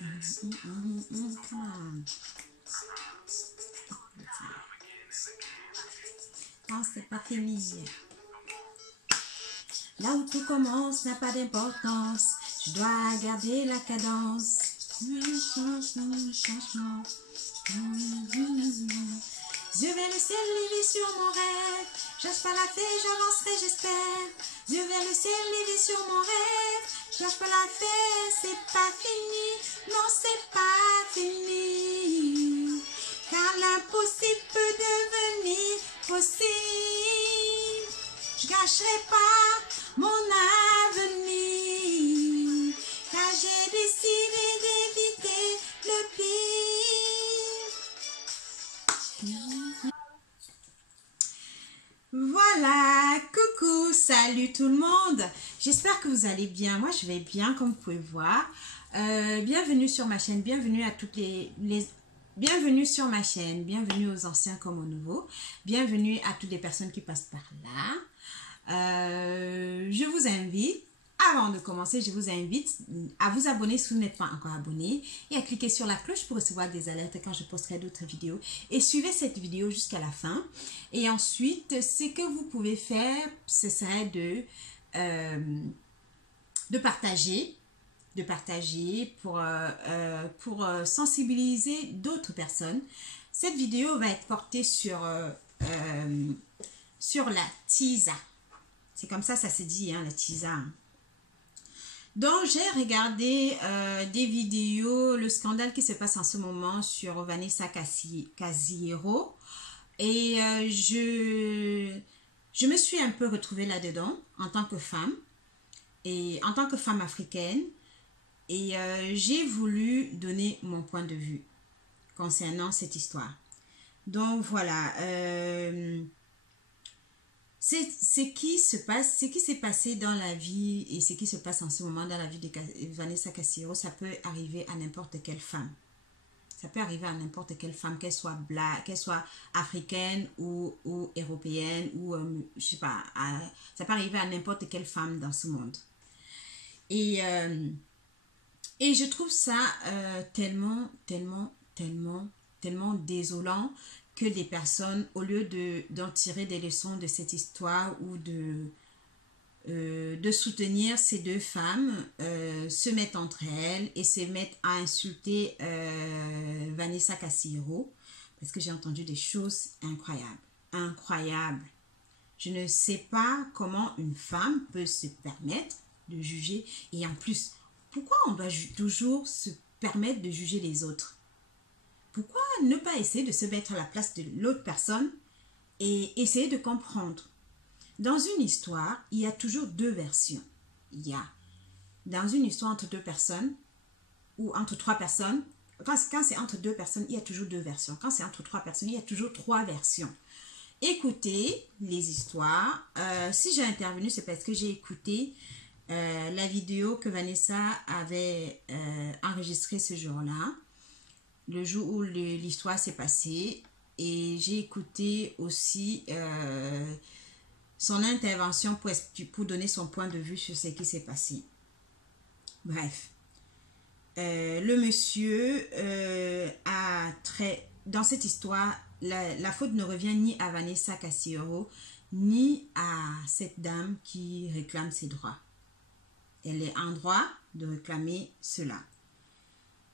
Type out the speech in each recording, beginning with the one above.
Non, c'est pas fini. Là où tout commence n'a pas d'importance. Je dois garder la cadence. Changement. Yeux vers le ciel, levé sur mon rêve. Cherche pas la fée, j'avancerai, j'espère. Yeux vers le ciel, levé sur mon rêve. Cherche pas la fée, c'est pas fini. Non, c'est pas fini. Car l'impossible peut devenir possible. Je gâcherai pas mon avenir. Car j'ai décidé d'éviter le pire. Voilà, coucou, salut tout le monde. J'espère que vous allez bien. Moi, je vais bien, comme vous pouvez voir. Bienvenue sur ma chaîne, bienvenue à toutes bienvenue sur ma chaîne, bienvenue aux anciens comme aux nouveaux, bienvenue à toutes les personnes qui passent par là. Je vous invite, avant de commencer, je vous invite à vous abonner si vous n'êtes pas encore abonné et à cliquer sur la cloche pour recevoir des alertes quand je posterai d'autres vidéos. Et suivez cette vidéo jusqu'à la fin. Et ensuite, ce que vous pouvez faire, ce serait de partager pour sensibiliser d'autres personnes. Cette vidéo va être portée sur la TISA. C'est comme ça se dit, hein, la TISA. Donc, j'ai regardé des vidéos, le scandale qui se passe en ce moment sur Vanessa Casiero. Et je me suis un peu retrouvée là-dedans en tant que femme. Et en tant que femme africaine. Et j'ai voulu donner mon point de vue concernant cette histoire. Donc, voilà. Ce qui s'est passé dans la vie et ce qui se passe en ce moment dans la vie de Vanessa Casiero, ça peut arriver à n'importe quelle femme. Ça peut arriver à n'importe quelle femme, qu'elle soit black, qu'elle soit africaine ou européenne ou je sais pas. Ça peut arriver à n'importe quelle femme dans ce monde. Et je trouve ça tellement désolant que des personnes, au lieu d'en tirer des leçons de cette histoire ou de soutenir ces deux femmes, se mettent entre elles et se mettent à insulter Vanessa Casiero, parce que j'ai entendu des choses incroyables. Je ne sais pas comment une femme peut se permettre de juger, et en plus, pourquoi on doit toujours se permettre de juger les autres? Pourquoi ne pas essayer de se mettre à la place de l'autre personne et essayer de comprendre? Dans une histoire, il y a toujours deux versions. Dans une histoire entre deux personnes ou entre trois personnes, quand c'est entre deux personnes, il y a toujours deux versions. Quand c'est entre trois personnes, il y a toujours trois versions. Écoutez les histoires. Si j'ai intervenu, c'est parce que j'ai écouté la vidéo que Vanessa avait enregistrée ce jour-là, le jour où l'histoire s'est passée, et j'ai écouté aussi son intervention pour donner son point de vue sur ce qui s'est passé. Bref, le monsieur dans cette histoire, la faute ne revient ni à Vanessa Casiero ni à cette dame qui réclame ses droits. Elle est en droit de réclamer cela.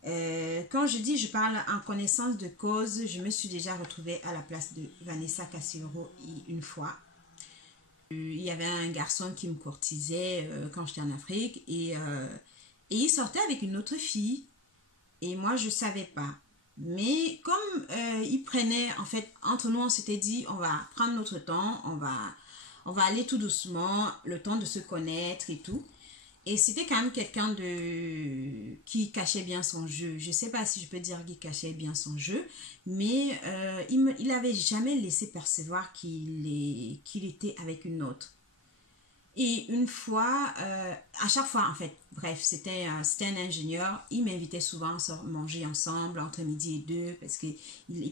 Quand je dis je parle en connaissance de cause, je me suis déjà retrouvée à la place de Vanessa Casiero une fois. Il y avait un garçon qui me courtisait quand j'étais en Afrique et il sortait avec une autre fille et moi je ne savais pas. Mais comme il prenait, en fait, entre nous on s'était dit on va prendre notre temps, on va aller tout doucement, le temps de se connaître et tout. Et c'était quand même quelqu'un qui cachait bien son jeu. Je ne sais pas si je peux dire qu'il cachait bien son jeu, mais il n'avait jamais laissé percevoir qu'il était avec une autre. Et une fois, à chaque fois en fait, bref, c'était un ingénieur, il m'invitait souvent à manger ensemble entre midi et deux, parce qu'il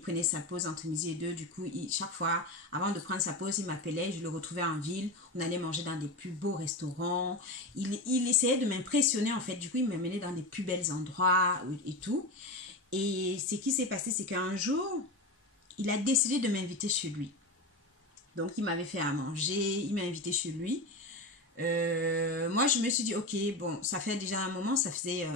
prenait sa pause entre midi et deux, du coup, chaque fois, avant de prendre sa pause, il m'appelait, je le retrouvais en ville, on allait manger dans des plus beaux restaurants, il essayait de m'impressionner en fait, du coup, il m'amenait dans des plus belles endroits et tout. Et ce qui s'est passé, c'est qu'un jour, il a décidé de m'inviter chez lui. Donc, il m'avait fait à manger, il m'a invité chez lui. Moi, je me suis dit, ok, bon, ça fait déjà un moment, ça faisait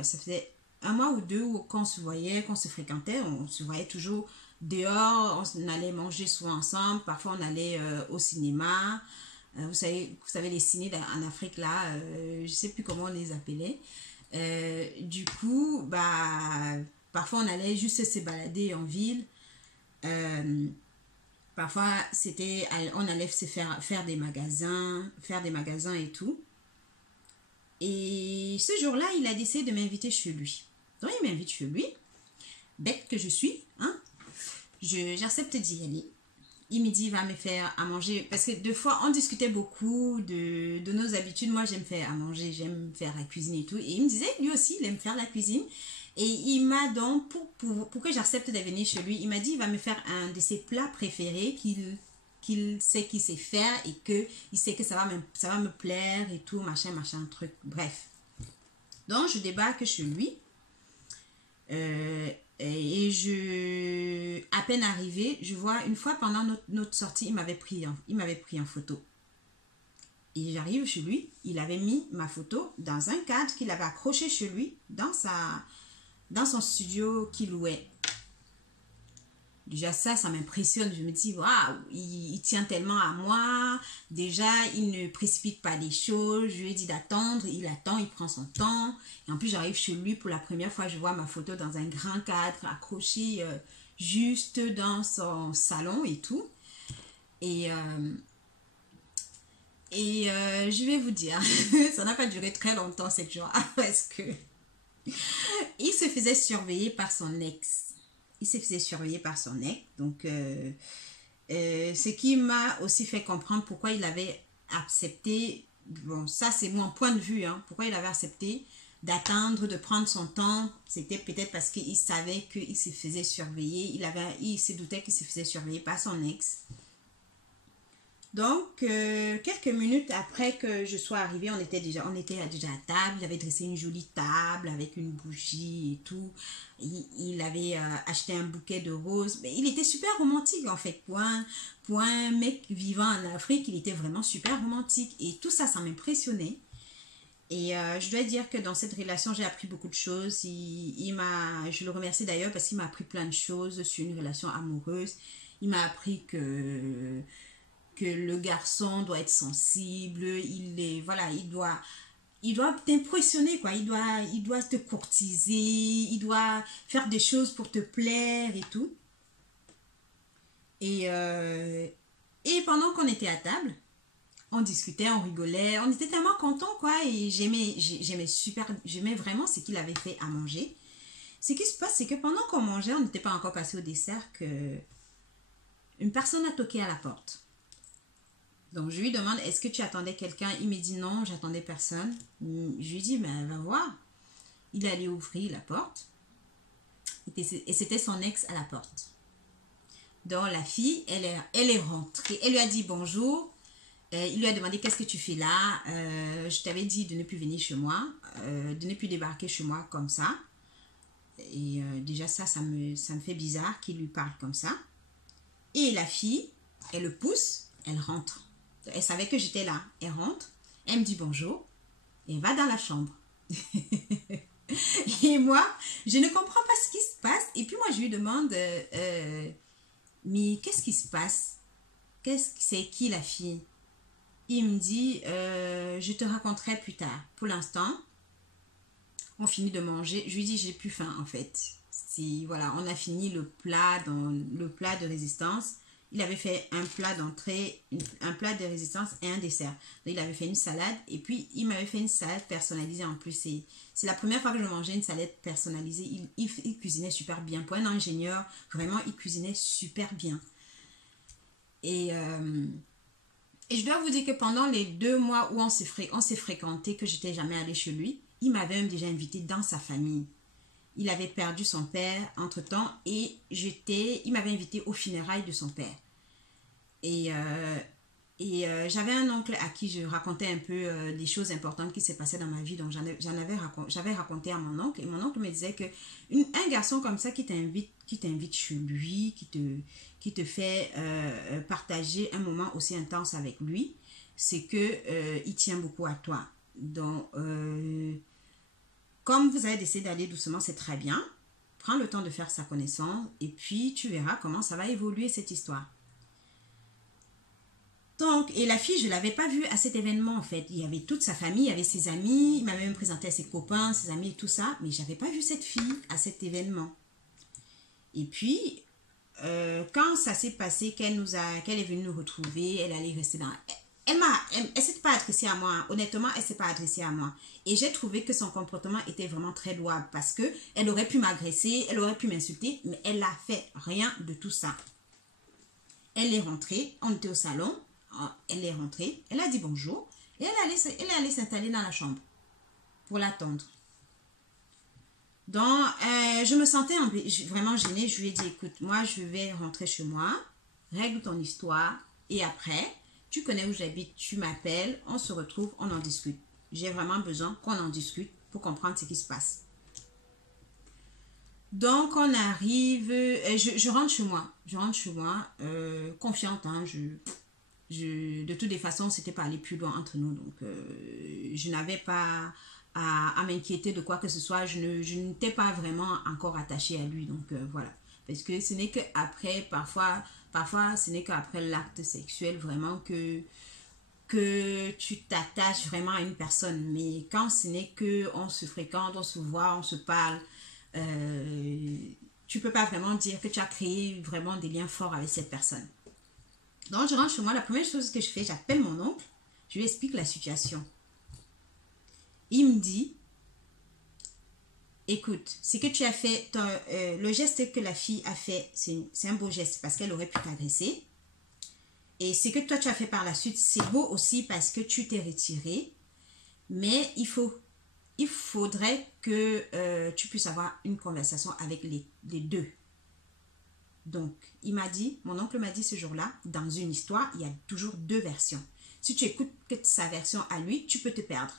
un mois ou deux où qu'on se voyait, qu'on se fréquentait, on se voyait toujours dehors, on allait manger souvent ensemble, parfois on allait au cinéma. Vous savez, les ciné en Afrique, là, je sais plus comment on les appelait. Du coup, bah, parfois on allait juste se balader en ville. Euh, Parfois, on allait se faire des magasins et tout. Et ce jour-là, il a décidé de m'inviter chez lui. Donc, il m'invite chez lui. Bête que je suis, hein. J'accepte d'y aller. Il me dit, il va me faire à manger. Parce que deux fois, on discutait beaucoup de nos habitudes. Moi, j'aime faire à manger, j'aime faire la cuisine et tout. Et il me disait, lui aussi, il aime faire la cuisine. Et il m'a donc, pour que j'accepte de venir chez lui, il m'a dit, il va me faire un de ses plats préférés qu'il sait qu'il sait faire et que il sait que ça va me plaire et tout, machin, machin, truc. Bref. Donc, je débarque chez lui. Et à peine arrivé, je vois une fois pendant notre sortie, il m'avait pris en photo. Et j'arrive chez lui, il avait mis ma photo dans un cadre qu'il avait accroché chez lui, dans son studio qu'il louait. Déjà ça m'impressionne. Je me dis, waouh, il tient tellement à moi. Déjà, il ne précipite pas les choses. Je lui ai dit d'attendre. Il attend, il prend son temps. Et en plus, j'arrive chez lui pour la première fois. Je vois ma photo dans un grand cadre, accrochée juste dans son salon et tout. Et, je vais vous dire, ça n'a pas duré très longtemps cette journée parce que il se faisait surveiller par son ex. Il se faisait surveiller par son ex. Donc, ce qui m'a aussi fait comprendre pourquoi il avait accepté, bon, ça c'est mon point de vue, hein, pourquoi il avait accepté d'attendre, de prendre son temps. C'était peut-être parce qu'il savait qu'il se faisait surveiller. Il se doutait qu'il se faisait surveiller par son ex. Donc, quelques minutes après que je sois arrivée, on était déjà à table. Il avait dressé une jolie table avec une bougie et tout. Il avait acheté un bouquet de roses. Mais il était super romantique en fait. Pour un mec vivant en Afrique, il était vraiment super romantique. Et tout ça, ça m'impressionnait. Et je dois dire que dans cette relation, j'ai appris beaucoup de choses. Je le remercie d'ailleurs parce qu'il m'a appris plein de choses sur une relation amoureuse. Il m'a appris que le garçon doit être sensible, il doit t'impressionner quoi, il doit te courtiser, il doit faire des choses pour te plaire et tout. Et pendant qu'on était à table, on discutait, on rigolait, on était tellement contents quoi, et j'aimais vraiment ce qu'il avait fait à manger. Ce qui se passe, c'est que pendant qu'on mangeait, on n'était pas encore passé au dessert, que une personne a toqué à la porte. Donc, je lui demande, est-ce que tu attendais quelqu'un? Il me dit non, j'attendais personne. Je lui dis, ben, va voir. Il est allé ouvrir la porte. Et c'était son ex à la porte. Donc, la fille, elle est rentrée. Elle lui a dit bonjour. Il lui a demandé, qu'est-ce que tu fais là? Je t'avais dit de ne plus venir chez moi, de ne plus débarquer chez moi comme ça. Et déjà, ça me fait bizarre qu'il lui parle comme ça. Et la fille, elle le pousse, elle rentre. Elle savait que j'étais là. Elle rentre, elle me dit bonjour, et elle va dans la chambre. Et moi, je ne comprends pas ce qui se passe. Et puis moi, je lui demande, mais qu'est-ce qui se passe? C'est qui la fille? Il me dit, je te raconterai plus tard. Pour l'instant, on finit de manger. Je lui dis, j'ai plus faim en fait. Voilà, on a fini le plat de résistance. Il avait fait un plat d'entrée, un plat de résistance et un dessert. Donc, il avait fait une salade et puis il m'avait fait une salade personnalisée en plus. C'est la première fois que je mangeais une salade personnalisée. Il cuisinait super bien. Pour un ingénieur, vraiment, il cuisinait super bien. Et Et je dois vous dire que pendant les 2 mois où on s'est fréquenté, que j'étais jamais allée chez lui, il m'avait même déjà invité dans sa famille. Il avait perdu son père entre-temps et il m'avait invité aux funérailles de son père. Et, j'avais un oncle à qui je racontais un peu des choses importantes qui s'est passées dans ma vie. Donc j'avais raconté à mon oncle. Et mon oncle me disait que un garçon comme ça qui t'invite chez lui, qui te fait partager un moment aussi intense avec lui, c'est que il tient beaucoup à toi. Donc, comme vous avez décidé d'aller doucement, c'est très bien. Prends le temps de faire sa connaissance et puis tu verras comment ça va évoluer cette histoire. Donc, et la fille, je ne l'avais pas vue à cet événement en fait. Il y avait toute sa famille, il y avait ses amis, il m'a même présenté à ses copains, ses amis et tout ça, mais je n'avais pas vu cette fille à cet événement. Et puis, quand ça s'est passé, qu'elle est venue nous retrouver, elle allait rester dans... Elle s'est pas adressée à moi, honnêtement, elle s'est pas adressée à moi. Et j'ai trouvé que son comportement était vraiment très louable parce que elle aurait pu m'agresser, elle aurait pu m'insulter, mais elle n'a fait rien de tout ça. Elle est rentrée, on était au salon, elle est rentrée, elle a dit bonjour et elle est allée s'installer dans la chambre pour l'attendre. Donc, je me sentais vraiment gênée. Je lui ai dit, écoute, moi, je vais rentrer chez moi, règle ton histoire et après, tu connais où j'habite, tu m'appelles, on se retrouve, on en discute. J'ai vraiment besoin qu'on en discute pour comprendre ce qui se passe. Donc, on arrive, je rentre chez moi. Je rentre chez moi, confiante. Hein, de toutes les façons, c'était pas aller plus loin entre nous. Donc, je n'avais pas à m'inquiéter de quoi que ce soit. Je n'étais pas vraiment encore attachée à lui. Donc, voilà. Parce que ce n'est qu'après, parfois, ce n'est qu'après l'acte sexuel vraiment que tu t'attaches vraiment à une personne. Mais quand ce n'est qu'on se fréquente, on se voit, on se parle, tu peux pas vraiment dire que tu as créé vraiment des liens forts avec cette personne. Donc, je rentre chez moi, la première chose que je fais, j'appelle mon oncle, je lui explique la situation. Il me dit, écoute, ce que tu as fait, le geste que la fille a fait, c'est un beau geste parce qu'elle aurait pu t'agresser. Et ce que toi tu as fait par la suite, c'est beau aussi parce que tu t'es retiré. Mais il faudrait que tu puisses avoir une conversation avec les deux. Donc, mon oncle m'a dit ce jour-là, dans une histoire, il y a toujours 2 versions. Si tu écoutes que sa version à lui, tu peux te perdre.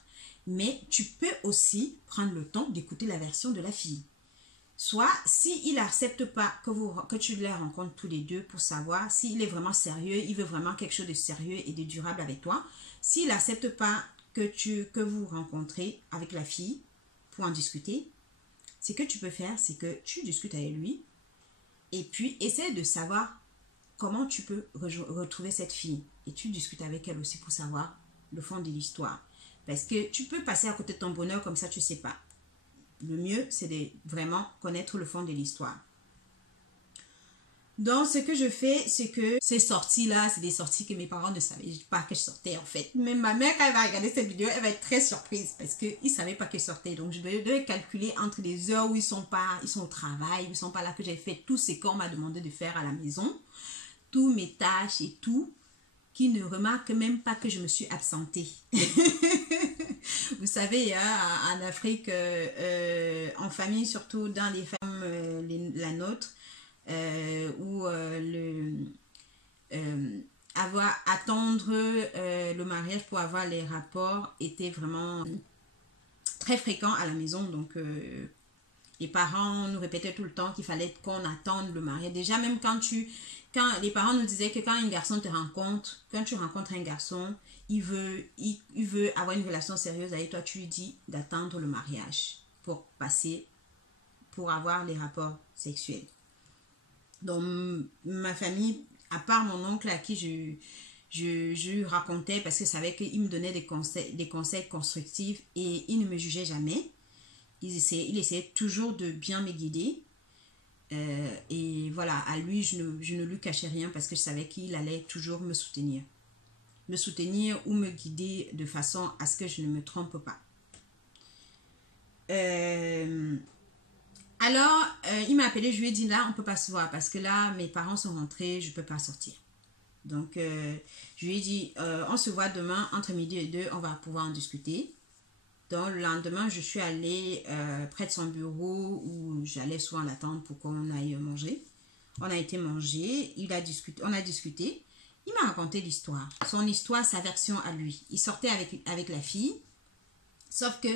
Mais tu peux aussi prendre le temps d'écouter la version de la fille. Soit, s'il n'accepte pas que tu les rencontres tous les deux pour savoir s'il est vraiment sérieux, il veut vraiment quelque chose de sérieux et de durable avec toi. S'il n'accepte pas que vous rencontrez avec la fille pour en discuter, ce que tu peux faire, c'est que tu discutes avec lui et puis essaie de savoir comment tu peux retrouver cette fille. Et tu discutes avec elle aussi pour savoir le fond de l'histoire. Parce que tu peux passer à côté de ton bonheur comme ça, tu ne sais pas. Le mieux, c'est de vraiment connaître le fond de l'histoire. Donc, ce que je fais, c'est que ces sorties-là, c'est des sorties que mes parents ne savaient pas que je sortais en fait. Même ma mère, quand elle va regarder cette vidéo, elle va être très surprise parce qu'ils ne savaient pas que je sortais. Donc, je devais calculer entre les heures où ils sont au travail, ils ne sont pas là, que j'ai fait tout ce qu'on m'a demandé de faire à la maison, tous mes tâches et tout, qui ne remarquent même pas que je me suis absentée. Vous savez, hein, en Afrique, en famille, surtout dans les femmes, la nôtre, attendre le mariage pour avoir les rapports était vraiment très fréquent à la maison. Donc, les parents nous répétaient tout le temps qu'il fallait qu'on attende le mariage. Déjà, même quand les parents nous disaient que quand un garçon te rencontre, quand tu rencontres un garçon, il veut avoir une relation sérieuse avec toi, tu lui dis d'attendre le mariage pour avoir les rapports sexuels. Donc, ma famille, à part mon oncle à qui je racontais, parce que je savais qu'il me donnait des conseils constructifs et il ne me jugeait jamais. Il essayait toujours de bien me guider. Et voilà, à lui, je ne lui cachais rien parce que je savais qu'il allait toujours me soutenir. Me soutenir ou me guider de façon à ce que je ne me trompe pas. Alors, il m'a appelé, je lui ai dit là, on ne peut pas se voir parce que là, mes parents sont rentrés, je ne peux pas sortir. Donc, je lui ai dit, on se voit demain entre midi et 2, on va pouvoir en discuter. Donc, le lendemain, je suis allée près de son bureau où j'allais souvent l'attendre pour qu'on aille manger. On a été manger, on a discuté. Il m'a raconté l'histoire. Son histoire, sa version à lui. Il sortait avec la fille. Sauf que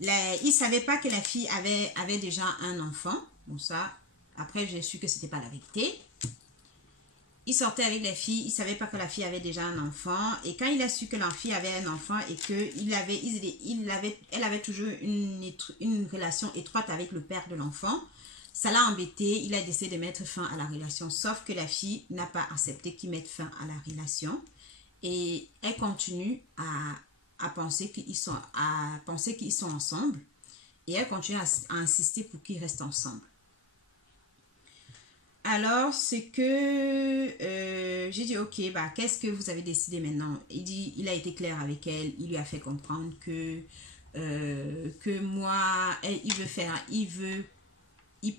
il ne savait pas que la fille avait déjà un enfant. Bon, ça, après, j'ai su que ce n'était pas la vérité. Il sortait avec la fille, il ne savait pas que la fille avait déjà un enfant. Et quand il a su que la fille avait un enfant et qu'elle avait toujours une relation étroite avec le père de l'enfant, ça l'a embêté. Il a décidé de mettre fin à la relation. Sauf que la fille n'a pas accepté qu'il mette fin à la relation. Et elle continue à penser qu'ils sont ensemble. Et elle continue à insister pour qu'ils restent ensemble. Alors, c'est que j'ai dit, ok, bah, qu'est-ce que vous avez décidé maintenant? Il a été clair avec elle, il lui a fait comprendre que moi, il est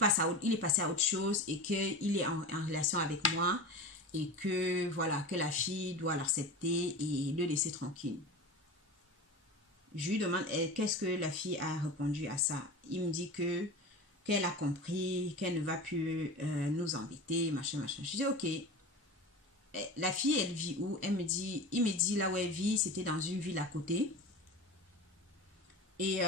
passé à autre chose et qu'il est en relation avec moi et que, voilà, que la fille doit l'accepter et le laisser tranquille. Je lui demande, qu'est-ce que la fille a répondu à ça? Il me dit qu'elle a compris, qu'elle ne va plus nous embêter, machin. Je dis, ok. La fille, elle vit où? Il me dit, là où elle vit, c'était dans une ville à côté. Et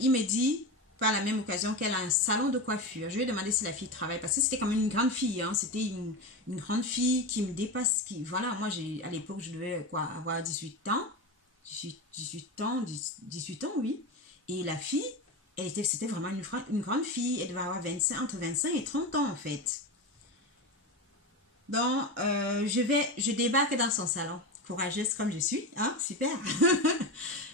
il me dit, par la même occasion, qu'elle a un salon de coiffure. Je lui ai demandé si la fille travaille, parce que c'était comme une grande fille. Hein. C'était une grande fille qui me dépasse. Voilà, moi, à l'époque, je devais avoir 18 ans. 18 ans, oui. Et la fille, c'était vraiment une grande fille. Elle devait avoir entre 25 et 30 ans, en fait. Donc, je débarque dans son salon. Courageuse comme je suis. Hein, super.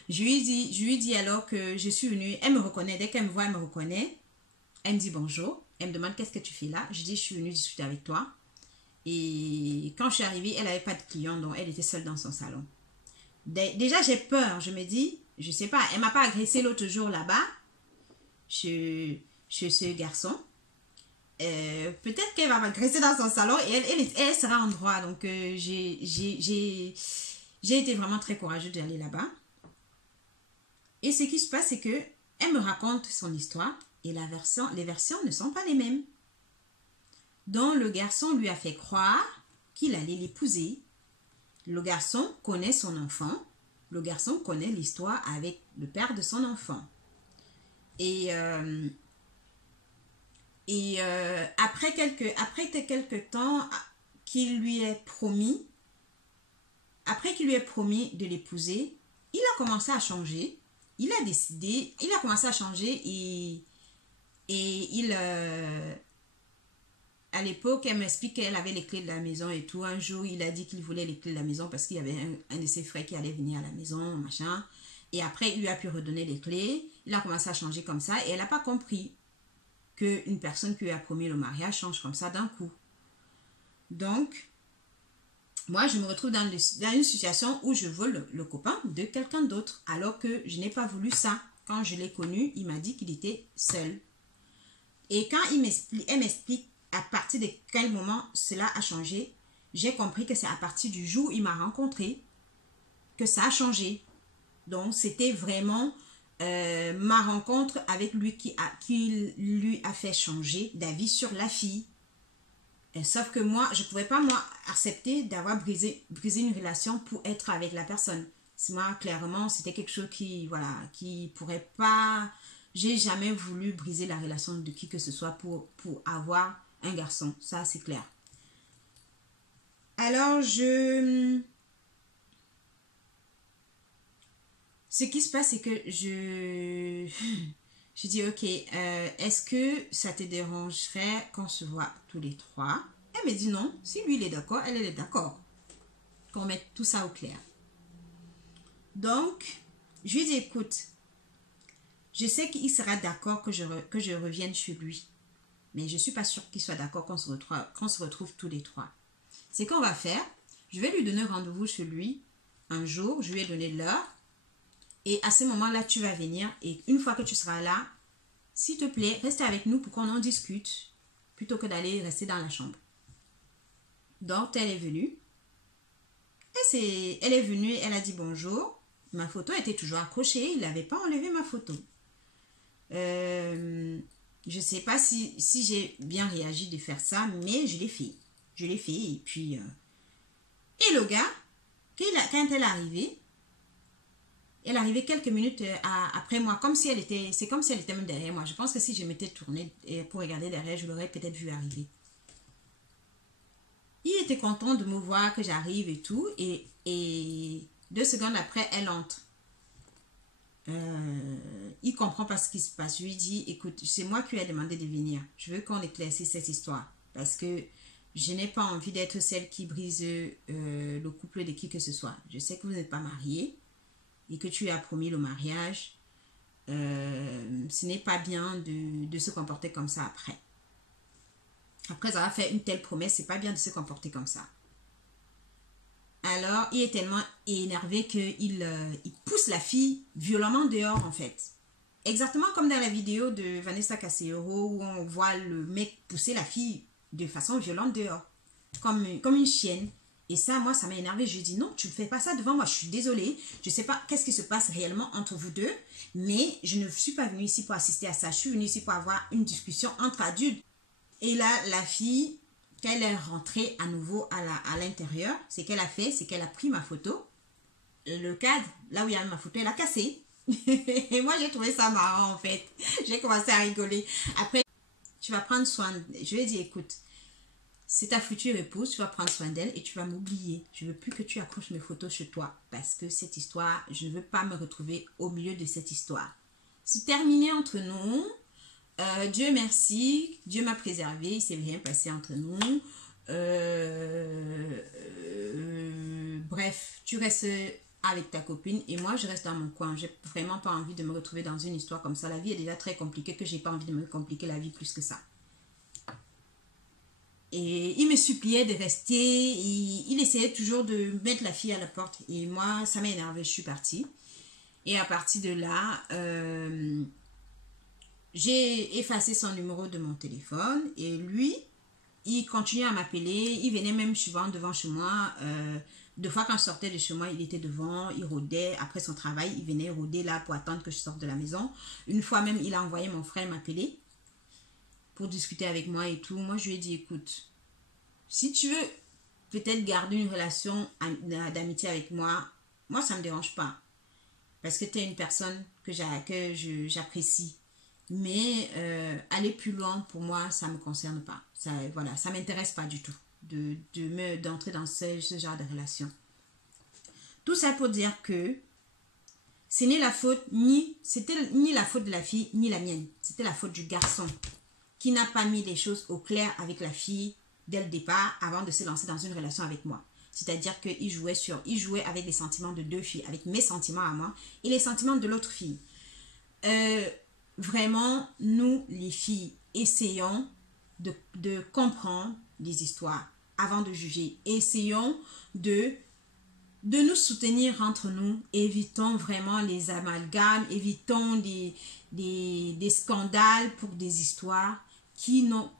Je lui dis alors que je suis venue. Elle me reconnaît. Dès qu'elle me voit, elle me reconnaît. Elle me dit bonjour. Elle me demande qu'est-ce que tu fais là. Je dis, je suis venue discuter avec toi. Et quand je suis arrivée, elle n'avait pas de clients. Donc, elle était seule dans son salon. Déjà, j'ai peur. Je me dis, je sais pas, elle m'a pas agressé l'autre jour là-bas, chez ce garçon. Peut-être qu'elle va m'agresser dans son salon et elle sera en droit. Donc, j'ai été vraiment très courageuse d'aller là-bas. Et ce qui se passe, c'est que elle me raconte son histoire et les versions ne sont pas les mêmes. Donc, le garçon lui a fait croire qu'il allait l'épouser. Le garçon connaît son enfant. Le garçon connaît l'histoire avec le père de son enfant. Et après quelques temps qu'il lui ait promis, de l'épouser, il a commencé à changer. Il a commencé à changer à l'époque, elle m'explique qu'elle avait les clés de la maison et tout. Un jour, il a dit qu'il voulait les clés de la maison parce qu'il y avait un de ses frères qui allait venir à la maison, machin. Et après, il lui a pu redonner les clés. Il a commencé à changer comme ça et elle n'a pas compris qu'une personne qui lui a promis le mariage change comme ça d'un coup. Donc, moi, je me retrouve dans une situation où je vole le copain de quelqu'un d'autre alors que je n'ai pas voulu ça. Quand je l'ai connu, il m'a dit qu'il était seul. Et quand elle m'explique à partir de quel moment cela a changé, j'ai compris que c'est à partir du jour où il m'a rencontré que ça a changé. Donc, c'était vraiment ma rencontre avec lui qui lui a fait changer d'avis sur la fille. Sauf que moi, je ne pouvais pas, accepter d'avoir brisé une relation pour être avec la personne. Moi, clairement, c'était quelque chose qui pourrait pas... J'ai jamais voulu briser la relation de qui que ce soit pour avoir un garçon. Ça, c'est clair. Alors, ce qui se passe, c'est que je dis, ok, est-ce que ça te dérangerait qu'on se voit tous les trois? Elle me dit non. Si lui, il est d'accord, elle est d'accord. Qu'on mette tout ça au clair. Donc, je lui dis, écoute, je sais qu'il sera d'accord que je revienne chez lui. Mais je ne suis pas sûre qu'il soit d'accord qu'on se retrouve tous les trois. C'est qu'on va faire, je vais lui donner rendez-vous chez lui un jour, je lui ai donné l'heure. Et à ce moment-là, tu vas venir. Et une fois que tu seras là, s'il te plaît, reste avec nous pour qu'on en discute. Plutôt que d'aller rester dans la chambre. Donc, elle est venue. Elle est venue, elle a dit bonjour. Ma photo était toujours accrochée. Il n'avait pas enlevé ma photo. Je ne sais pas si j'ai bien réagi de faire ça, mais je l'ai fait. Je l'ai fait. Et puis... Et le gars, quand elle est arrivée quelques minutes après moi, c'est comme si elle était même derrière moi. Je pense que si je m'étais tournée pour regarder derrière, je l'aurais peut-être vu arriver. Il était content de me voir que j'arrive et tout. Et 2 secondes après, elle entre. Il comprend pas ce qui se passe. Je lui dis, écoute, c'est moi qui lui ai demandé de venir. Je veux qu'on éclaircisse cette histoire. Parce que je n'ai pas envie d'être celle qui brise le couple de qui que ce soit. Je sais que vous n'êtes pas mariés et que tu as promis le mariage. Ce n'est pas bien de se comporter comme ça après. Après avoir fait une telle promesse, c'est pas bien de se comporter comme ça. Alors, il est tellement énervé qu'il pousse la fille violemment dehors, en fait. Exactement comme dans la vidéo de Vanessa Cassero où on voit le mec pousser la fille de façon violente dehors, comme une chienne. Et ça, moi, ça m'a énervé. Je lui ai dit, non, tu ne fais pas ça devant moi. Je suis désolée. Je ne sais pas qu'est-ce qui se passe réellement entre vous deux, mais je ne suis pas venue ici pour assister à ça. Je suis venue ici pour avoir une discussion entre adultes. Et là, la fille... Quand elle est rentrée à nouveau à l'intérieur, ce qu'elle a fait, c'est qu'elle a pris ma photo. Le cadre, là où il y a ma photo, elle a cassé. Et moi, j'ai trouvé ça marrant, en fait. J'ai commencé à rigoler. Après, tu vas prendre soin... Je lui ai dit, écoute, c'est ta future épouse, tu vas prendre soin d'elle et tu vas m'oublier. Je ne veux plus que tu accroches mes photos chez toi. Parce que cette histoire, je ne veux pas me retrouver au milieu de cette histoire. C'est terminé entre nous. Dieu merci, Dieu m'a préservé, il s'est rien passé entre nous. Bref, tu restes avec ta copine et moi je reste dans mon coin. J'ai vraiment pas envie de me retrouver dans une histoire comme ça. La vie est déjà très compliquée que j'ai pas envie de me compliquer la vie plus que ça. Et il me suppliait de rester, il essayait toujours de mettre la fille à la porte et moi ça m'a énervé, je suis partie. Et à partir de là, j'ai effacé son numéro de mon téléphone et lui, il continuait à m'appeler. Il venait même souvent devant chez moi. 2 fois quand je sortais de chez moi, il était devant, il rôdait. Après son travail, il venait rôder là pour attendre que je sorte de la maison. Une fois même, il a envoyé mon frère m'appeler pour discuter avec moi et tout. Moi, je lui ai dit, écoute, si tu veux peut-être garder une relation d'amitié avec moi, moi, ça ne me dérange pas. Parce que tu es une personne que j'apprécie. Mais aller plus loin, pour moi, ça ne me concerne pas. Ça, voilà, ça ne m'intéresse pas du tout d'entrer dans ce genre de relation. Tout ça pour dire que ce n'est la faute c'était ni la faute de la fille, ni la mienne. C'était la faute du garçon qui n'a pas mis les choses au clair avec la fille dès le départ avant de se lancer dans une relation avec moi. C'est-à-dire qu'il jouait avec les sentiments de 2 filles, avec mes sentiments à moi et les sentiments de l'autre fille. Vraiment, nous, les filles, essayons de comprendre les histoires avant de juger. Essayons de nous soutenir entre nous. Évitons vraiment les amalgames, évitons des scandales pour des histoires qui n'ont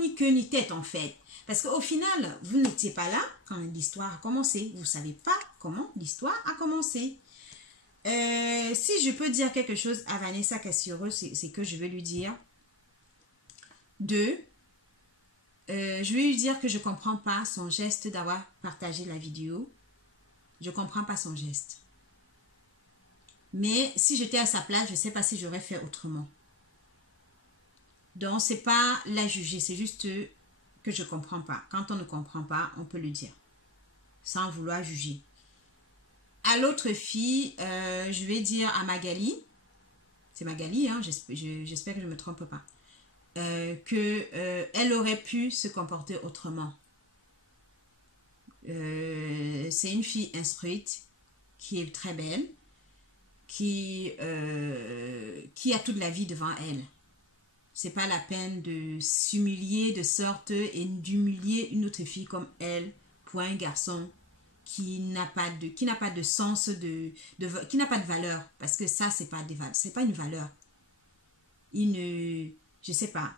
ni queue ni tête en fait. Parce qu'au final, vous n'étiez pas là quand l'histoire a commencé. Vous ne savez pas comment l'histoire a commencé. Si je peux dire quelque chose à Vanessa Cassero, c'est que je vais lui dire je vais lui dire que je ne comprends pas son geste d'avoir partagé la vidéo. Je ne comprends pas son geste. Mais si j'étais à sa place, je ne sais pas si j'aurais fait autrement. Donc, ce n'est pas la juger, c'est juste que je ne comprends pas. Quand on ne comprend pas, on peut le dire, sans vouloir juger. À l'autre fille, je vais dire à Magali, c'est Magali, hein, j'espère que je ne me trompe pas, qu'elle aurait pu se comporter autrement. C'est une fille instruite, qui est très belle, qui a toute la vie devant elle. C'est pas la peine de s'humilier de sorte et d'humilier une autre fille comme elle pour un garçon qui n'a pas de sens, qui n'a pas de valeur. Parce que ça, c'est pas une valeur. Je sais pas.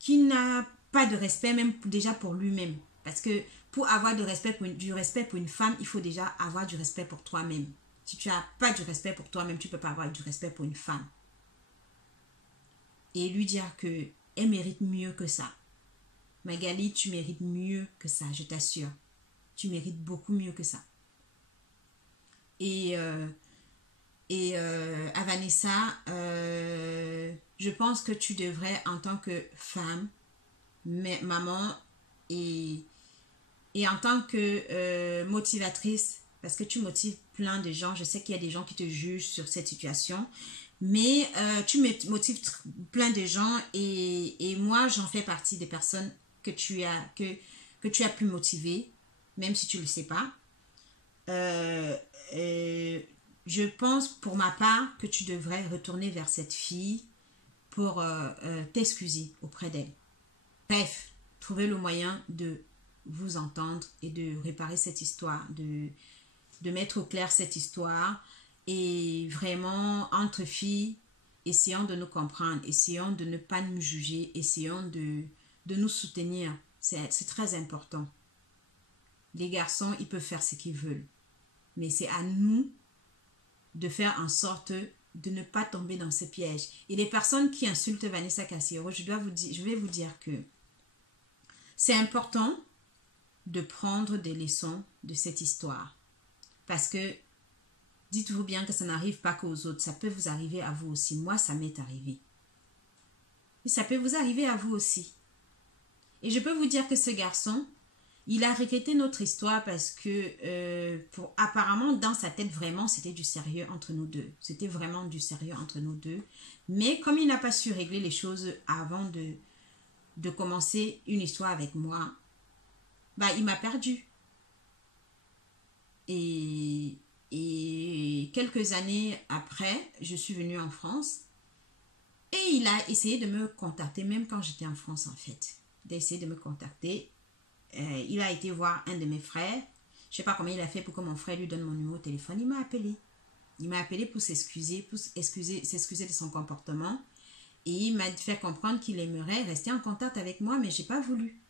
Qui n'a pas de respect même déjà pour lui-même. Parce que pour avoir du respect pour une femme, il faut déjà avoir du respect pour toi-même. Si tu n'as pas du respect pour toi-même, tu ne peux pas avoir du respect pour une femme. Et lui dire que elle mérite mieux que ça. Magali, tu mérites mieux que ça, je t'assure. Tu mérites beaucoup mieux que ça. Et à Vanessa, je pense que tu devrais, en tant que femme, maman et en tant que motivatrice, parce que tu motives plein de gens, je sais qu'il y a des gens qui te jugent sur cette situation, mais tu motives plein de gens et moi, j'en fais partie des personnes que tu as pu motiver, même si tu ne le sais pas. Je pense pour ma part que tu devrais retourner vers cette fille pour t'excuser auprès d'elle. Bref, trouver le moyen de vous entendre et de réparer cette histoire, de mettre au clair cette histoire et vraiment entre filles, essayons de nous comprendre, essayons de ne pas nous juger, essayons de nous soutenir. C'est très important. Les garçons, ils peuvent faire ce qu'ils veulent. Mais c'est à nous de faire en sorte de ne pas tomber dans ce piège. Et les personnes qui insultent Vanessa Cassiero, je vais vous dire que c'est important de prendre des leçons de cette histoire. Parce que dites-vous bien que ça n'arrive pas qu'aux autres, ça peut vous arriver à vous aussi. Moi, ça m'est arrivé. Et ça peut vous arriver à vous aussi. Et je peux vous dire que ce garçon, il a regretté notre histoire parce que apparemment dans sa tête vraiment c'était du sérieux entre nous deux. C'était vraiment du sérieux entre nous deux. Mais comme il n'a pas su régler les choses avant de commencer une histoire avec moi, bah il m'a perdu. Et quelques années après, je suis venue en France et il a essayé de me contacter, même quand j'étais en France en fait. Il a essayé de me contacter. Il a été voir un de mes frères. Je ne sais pas comment il a fait pour que mon frère lui donne mon numéro de téléphone. Il m'a appelé. Il m'a appelé pour s'excuser de son comportement. Et il m'a fait comprendre qu'il aimerait rester en contact avec moi, mais j'ai pas voulu.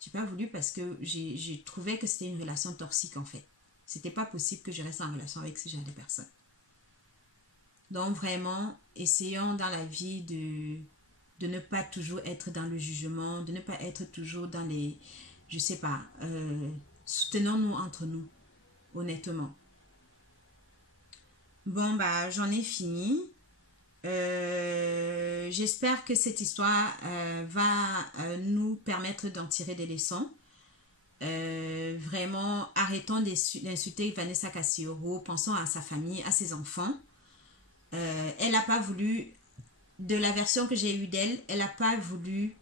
J'ai pas voulu parce que j'ai trouvé que c'était une relation toxique en fait. C'était pas possible que je reste en relation avec ce genre de personnes. Donc vraiment, essayons dans la vie de ne pas toujours être dans le jugement, de ne pas être toujours dans les... Je sais pas, soutenons-nous entre nous, honnêtement. Bon, bah, j'en ai fini. J'espère que cette histoire va nous permettre d'en tirer des leçons. Vraiment, arrêtons d'insulter Vanessa Cassiero, pensons à sa famille, à ses enfants. Elle n'a pas voulu, de la version que j'ai eue d'elle, elle n'a pas voulu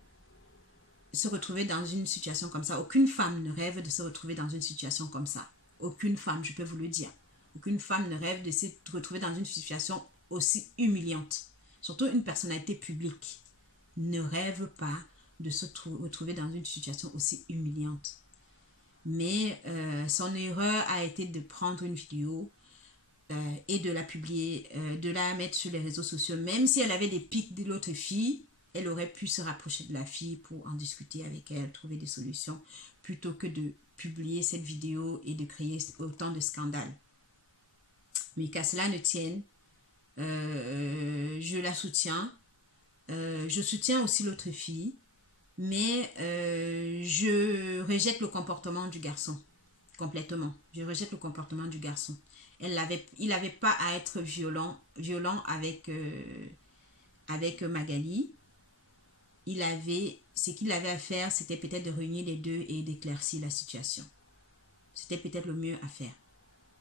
se retrouver dans une situation comme ça. Aucune femme ne rêve de se retrouver dans une situation comme ça. Aucune femme, je peux vous le dire. Aucune femme ne rêve de se retrouver dans une situation aussi humiliante. Surtout une personnalité publique ne rêve pas de se retrouver dans une situation aussi humiliante. Mais son erreur a été de prendre une vidéo et de la publier, de la mettre sur les réseaux sociaux. Même si elle avait des pics de l'autre fille, elle aurait pu se rapprocher de la fille pour en discuter avec elle, trouver des solutions, plutôt que de publier cette vidéo et de créer autant de scandales. Mais qu'à cela ne tienne, je la soutiens. Je soutiens aussi l'autre fille, mais je rejette le comportement du garçon, complètement. Je rejette le comportement du garçon. Il n'avait pas à être violent avec Magali. Ce qu'il avait à faire, c'était peut-être de réunir les deux et d'éclaircir la situation. C'était peut-être le mieux à faire,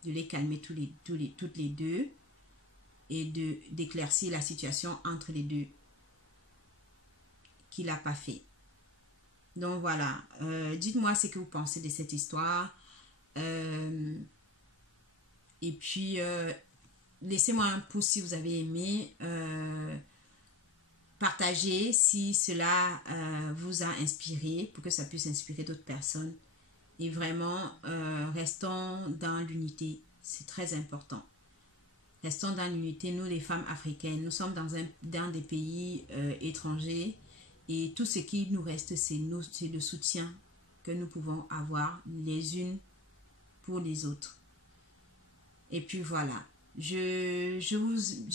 de les calmer toutes les deux et d'éclaircir la situation entre les deux, qu'il n'a pas fait. Donc voilà, dites-moi ce que vous pensez de cette histoire. Et puis, laissez-moi un pouce si vous avez aimé. Partagez si cela vous a inspiré, pour que ça puisse inspirer d'autres personnes. Et vraiment, restons dans l'unité. C'est très important. Restons dans l'unité. Nous, les femmes africaines, nous sommes dans des pays étrangers. Et tout ce qui nous reste, c'est le soutien que nous pouvons avoir les unes pour les autres. Et puis voilà, je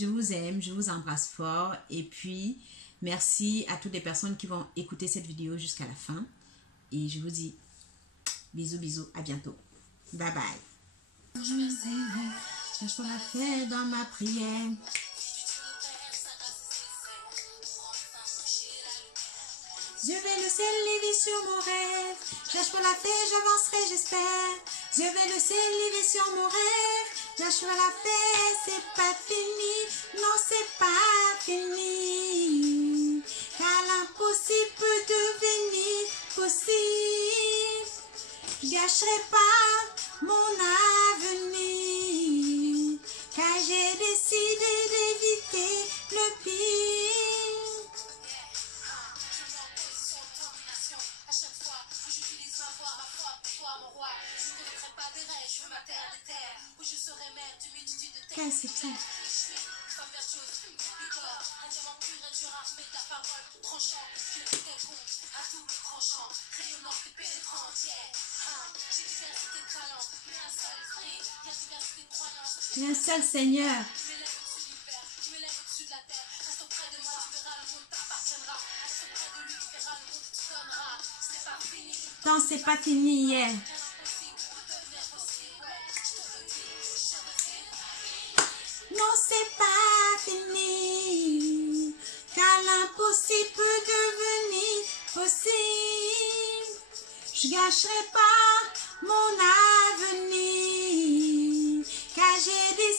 vous aime, je vous embrasse fort. Et puis, merci à toutes les personnes qui vont écouter cette vidéo jusqu'à la fin. Et je vous dis bisous, bisous, à bientôt. Bye bye. Je peux la faire dans ma prière. Je vais le ciel lever sur mon rêve. Cherche pour la paix, j'avancerai, j'espère. Je vais le ciel lever sur mon rêve. Cherche pour la paix, c'est pas fini. Non, c'est pas fini. Car l'impossible peut devenir possible. Je gâcherai pas mon avenir. Car j'ai décidé d'éviter le pire. Qu'est-ce que c'est ça? Il y a un seul Seigneur. Tant c'est pas fini hier. Non, c'est pas fini, car l'impossible peut devenir possible. Je gâcherai pas mon avenir, car j'ai des